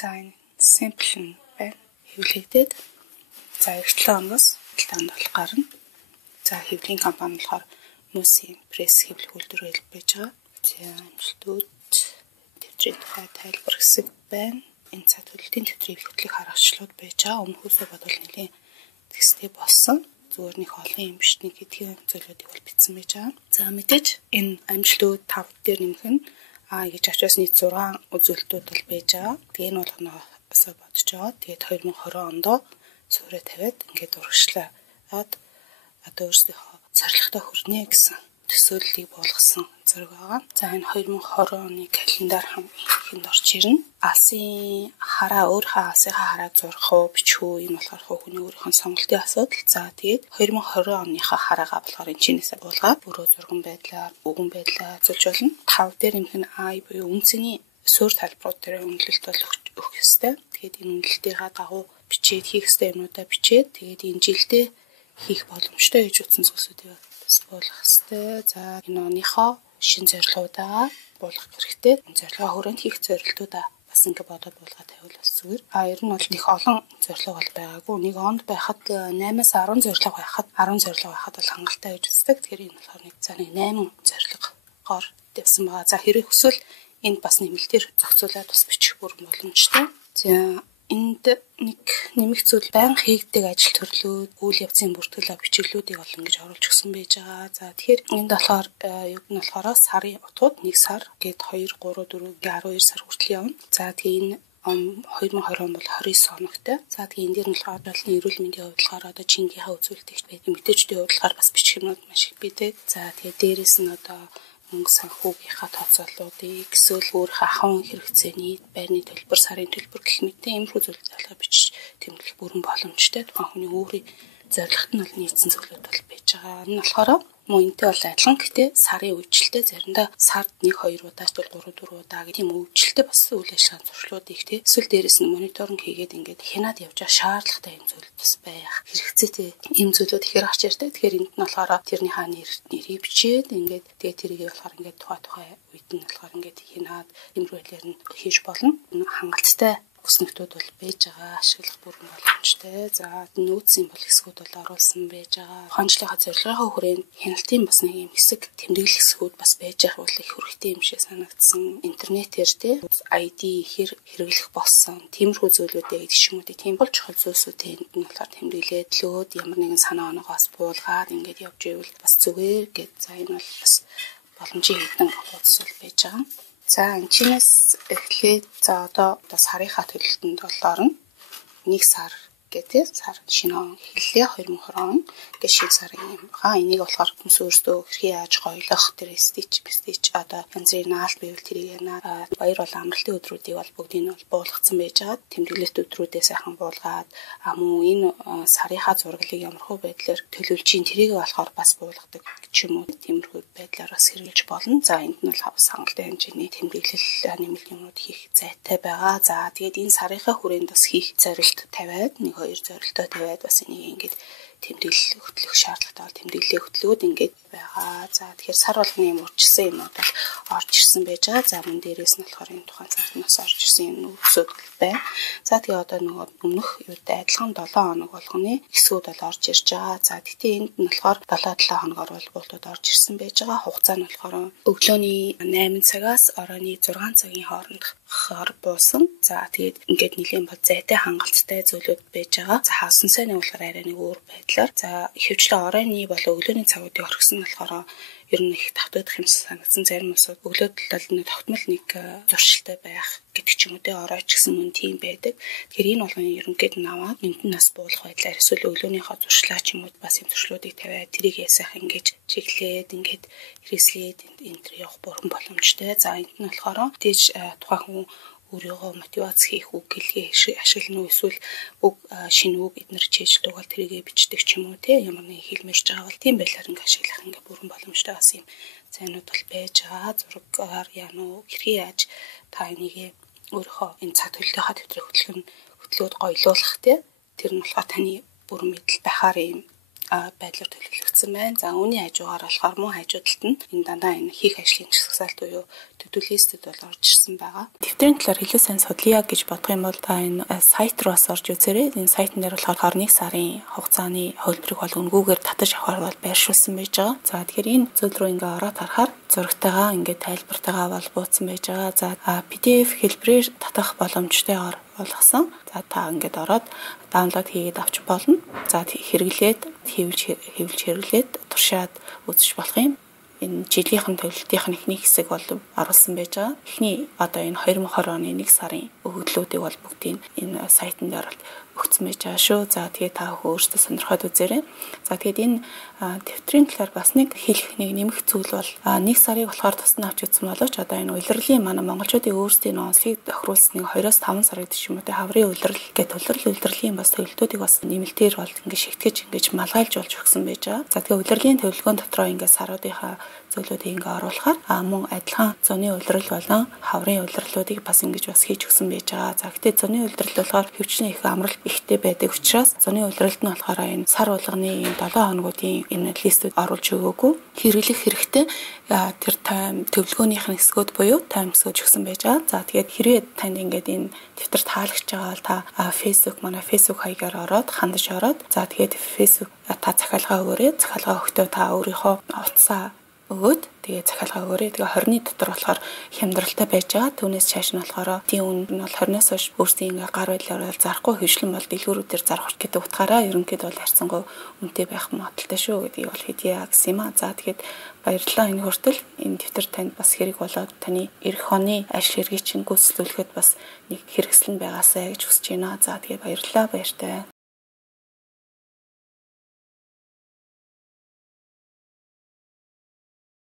За энэ simple байна. Хэвлэгдээд. За 7 хоногоос 7 хоног гарна. За хэвлийн компани болохоор Мөсийн пресс хэвлэх үйлдвэр байж байгаа. За амжилтууд төвтрийн тухай тайлбар хэсэг байна. Энэ цаг төлөлтийн төвтрийн хөтлөх харгачлалууд байж байгаа. Өмнөхөөсөө бодвол нэлийн тексттэй болсон. Зүгээр нэг олон юм биш нэг гэдгийн зүйлүүдийг бол бичсэн байж байгаа. За мэдээж энэ амжилтууд 5 дээр нэмэх нь гэж очоос нийт 6 үзүүлэлтүүд бол байж байгаа. Тэгээ энэ болгоноосоо бодож байгаа. Тэгээд 2020 онд суурэ тавиад ингээд урагшлаад одоо өөрсдийнхөө зорилготой хүрнэ гэсэн төсөөллийг буулгасан зэрэг байгаа. За энэ 2020 оны календар хамгийн ихэнд орж ирнэ. Алсын хараа өөрийнхөө алсынхаа харааг зурах уу, бичих үү энэ болохоор хүний өөрийнхөө сонголтын асуудал. За тэгээд 2020 оныхаа хараагаа болохоор энэ чинээсээ буулгаад бүрөө зурган байдлаар, өгөн байдлаар зөвлөж болно. 5 дээр нэмэх нь I буюу үнцний суурь талбарууд дээр үнэлэлт бол өгөх ёстой. Тэгээд энэ үнэлэлтийнхаа дагуу бичээд хийх ёстой юмудаа бичээд тэгээд энэ жилдээ хийх боломжтой гэж утсан зүйлсүүдийг бас буулгах ёстой. За энэ оныхоо шин зорилгоудаа буулгах хэрэгтэй. Энэ зорилгоо хүрээнд хийх зорилтуудаа бас ингэ бодоод буулгаад тавил бас зүгээр. Ер нь бол их олон зорилго бол байгаагүй. Нэг онд байхад 8-аас 10 зорилго байхад 10 зорилго байхад бол хангалттай гэж үздэг. Тэгэхээр энэ болохоор нэг 8 зорилгоор тавьсан байгаа. За хэрэг хүсвэл энд бас нэмэлтээр зохицуулаад бас бичих бүрэн боломжтой. За энд нэг нэмэх зүйл байнга хийгдэг ажил төрлүүд, үйл явцын бүртгэл бичиглүүдийг бол ингэж оруулж өгсөн байж байгаа. За тэгэхээр энд болохоор юу нь болохоор сарын утгууд 1 сар гээд 2, 3, 4, 12 сар хүртэл явна. За тэгээ энэ 2020 он бол 29 хоногтой. За тэгээ энэ дээр нь болохоор болны эрүүл мэндийн хувьд болохоор одоо чингийнхаа үзүүлэлтийг эмэгтэйчдийн хувьд болохоор бас бичих юмнууд маш их байдаг. За тэгээ дээрэс нь одоо мөнгө санхүүгийнхаа тооцооллуудыг эсвэл өөрийнхөө ахуйн хэрэгцээний байрны төлбөр, сарын төлбөр гэх мэт иймэрхүү зүйлүүдийг бичиж тэмдэглэх бүрэн боломжтой. Тухайн хүний өөрийн зорилгот нь бол нийцсэн зүйлүүд бол байж байгаа. Энэ болохоор мөн энэтэй бол адилхан гэхдээ сарын үйлчлэлтэй заримдаа сард 1-2 удаа ч 3-4 удаа гэх тийм үйлчлэлтэй бас үйл ажиллагааны туршлагуудыг эсвэл дээрэс нь мониторинг хийгээд ингээд хянаад явж байгаа шаардлагатай юм зүйл бас байх хэрэгцээтэй юм зүйлүүд ихээр гарч ирдэг. Тэгэхээр энд нь болохоор тэрний хаа нэрийг бичээд ингээд тэгээ тэрийг болохоор ингээд тухай үед нь болохоор ингээд хянаад имрүүлээр нь хийж болно. Хангалттай өснөгтүүд бол байж байгаа, ашиглах бүрэн боломжтой. За нөөц символ хэсгүүд бол оруулсан байж байгаа. Хонжлынхаа зорилгынхаа хүрээнд хяналтын бас нэг юм хэсэг тэмдэглэл хэсгүүд бас байж байгаа бол их хэрэгтэй юм шиг санагдсан. Интернетээр ID хэрэглэх болсон. Тиймэрхүү зүйлүүдээ гэдэг ч юм уу тийм бол чухал зүйлсүүдээ энд нь болохоор тэмдэглээд лөөд ямар нэгэн санаа оноогоос буулгаад ингээд явж ивэл бас зүгээр гэд. За энэ бол бас боломжийн хэдэн хуудас бол байж байгаа. За энэ чинээс эхлээд за одоо сарынхаа төлөлтөнд бол орно. 1 сар гэдэг сар шинэ он эхэллээ 2020 он гэж шиг сарын юм байгаа. Энийг болохоор хүмүүс өөрсдөө хэрхэн яаж гоёлох тэр стич одоо янз бүрийн наалт байвал тэрийг баяр бол амралтын өдрүүдийг бол бүгдийг нь бол буулгацсан байж байгаа. Тэмдэглэлт өдрүүдээ сайхан буулгаад мөн энэ сарынхаа зураглыг ямархуу байдлаар төлөвлөж ин тэрийг болохоор бас буулгадаг ч юм уу. Тиймэрхүү байдлаар бас хэрэгжилж болно. За энд нь бол хангалттай хэмжээний тэмдэглэл нэмэлт юмнууд хийх зайтай байгаа. За тэгээд энэ сарынхаа хүрээнд бас хийх зорилт тавиад 1-2 зорилтоо тавиад бас энийг ингээд тэмдэглэл хөтлөх шаардлагатай бол тэмдэглэлээ хөтлөөд ингээд байгаа. За тэгэхээр сар болгоны юм урьдчилсан юмуд бол орж ирсэн байж байгаа. За мөн дээрээс нь болохоор энэ тухайн цаанаас орж ирсэн юм нөөцүүд байна. За тэгээ одоо нөгөө өмнөх үедээ адилхан 7 хоног болгоны хэсгүүд бол орж ирж байгаа. За тэгтээ энд нь болохоор 7 хоногор бол буултууд орж ирсэн байж байгаа. Хугацаа нь болохоор өглөөний 8 цагаас оройны 6 цагийн хооронд буусан. За тэгээд ингээд нэлийн бол зайтай хангалттай зүйлүүд байж байгаа. За хавсан сайн болохоор арай нэг өөр байдлаар. За ихэвчлэн оройны болон өглөөний цагуудыг орхисон нь болохоор ер нь их давтагдах юмсан санагдсан. Зарим усуд өглөөд л нэг тогтмол нэг зуршилтай байх гэдэг ч юм уу те орой ч гэсэн мөн тийм байдаг. Тэгэхээр энэ болгон ерөнхийд нь аваад энд нь нас буулах байдлаар эсвэл өглөөнийхөө зуршлаа ч юм уу бас юм зуршлуудыг тавиад тэрийг ясах ингэж чиглээд ингээд хэрэгслээд энэ төр явах бүрэн боломжтой. За энд нь болохоор тийж тухайн хүн өөрийгөө мотивац хийх үг гэлгээ ашиглана уу эсвэл үг шинэ үг эднэр чийждэг бол тэрийгэ бичдэг ч юм уу те ямар нэг хэлмэрч байгаа бол тийм байдлаар ингээ ашиглах ингээ бүрэн боломжтой бас юм зайнууд бол байж байгаа. Зургаар яана уу хэрхэн яаж та энийг өөрийнхөө энэ цаг төлөвлөлтийнхаа төвтрийг хөтлөөд гоёлуулах те тэр нь болохоор таны бүрэн мэдл байхаар юм байдлаар төлөвлөгдсөн байна. За үүний хажуугаар болохоор мөн хажуу талд нь энэ дандаа энэ хийх ажлын жагсаалт буюу to-do list-д бол орж ирсэн байгаа. Дэвтрийн талаар илүү сайн судлая гэж бодох юм бол та энэ сайт руу бас орж үзээрэй. Энэ сайтн дээр болохоор 1 сарын хугацааны хөлбөрийг бол үнгүүгээр татаж авахар бол байршуулсан байж байгаа. За тэгэхээр энэ зүйл рүү ингээ ороод харахаар зурагтайгаа ингээ тайлбартайгаа бол бууцсан байж байгаа. За PDF хэлбэрээр татах боломжтойгоор болгосон. За та ингээд ороод даунлоод хийгээд авч болно. За хэрэглээд хэвлж хэрэглээд туршаад үзэж болох юм. Энэ жилийнхэн төлөлтийн эхний хэсэг бол оруулсан байж байгаа. Эхний одоо энэ 2020 оны 1 сарын өгөгдлүүдийг бол бүгдийг энэ сайтн дээр бол өгсөн байж байгаа шүү. За тэгээ та өөрсдөө сонирхоод үзээрэй. За тэгээд энэ дэвтрийн талаар бас нэг хэлэх нэг нэмэх зүйл бол 1 сарыг болохоор тусна авч үзсэн боловч одоо энэ улирлын манай монголчуудын өөрсдийн онцлог тохируулсан 2-5 сар гэдэг юм уу те хаврын улирал гэдэг улирлын бас төлөлтүүдийг бас нэмэлтээр бол ингээд шигтгэж ингэж малгайлж болж өгсөн байж байгаа. За тэгээ улирлын төлөвлөгөөн дотроо ингээд саруудынхаа зүйлүүдийг ингээ оруулахаар мөн адилхан зуны улирал болон хаврын улирлуудыг бас ингэж бас хийж өгсөн байж байгаа. За гэхдээ зуны улирал болохоор хөвчний их амралт ихтэй байдаг учраас зуны улиралд нь болохоор энэ сар болгоны 7 хоногуудын энэ листүүд оруулж өгөөгүй. Хэрэглэх хэрэгтэй тэр тайм төлөвлөгөөнийх нь хэсгүүд буюу тайм хэсгүүд өгсөн байж байгаа. За тэгээд хэрвээ танд ингээд энэ дэвтэр таалагч байгаа бол та Facebook манай Facebook хаягаар ороод хандаж ороод за тэгээд Facebook та захиалгаа өгөөрэй. Захиалгаа өгөхдөө та өөрийнхөө утсаа өгөөд тэгээ захиалгаа өгөөрэй. Тэгээ 20-ны дотор болохоор хямдралтай байж байгаа. Түүнээс цааш нь болохоор тийм үн нь бол 20-оос хойш өөрсдийн ингээ гар байдлаар зарахгүй хөвшлэн бол дэлгүүрүүдээр зарах гэдэг утгаараа ерөнхийдөө бол харьцангуй үнэтэй байх магадaltaй шүү гэдгийг бол хэдийа гэсэн юм аа. За тэгээд баярлалаа энэ хүртэл энэ дэвтэр танд бас хэрэг болоод таны эх оны ажил хэргийг чинь гүйцэтгүүлэхэд бас нэг хэрэгслэн байгаасай гэж хүсэж байна. За тэгээд баярлалаа баяртай.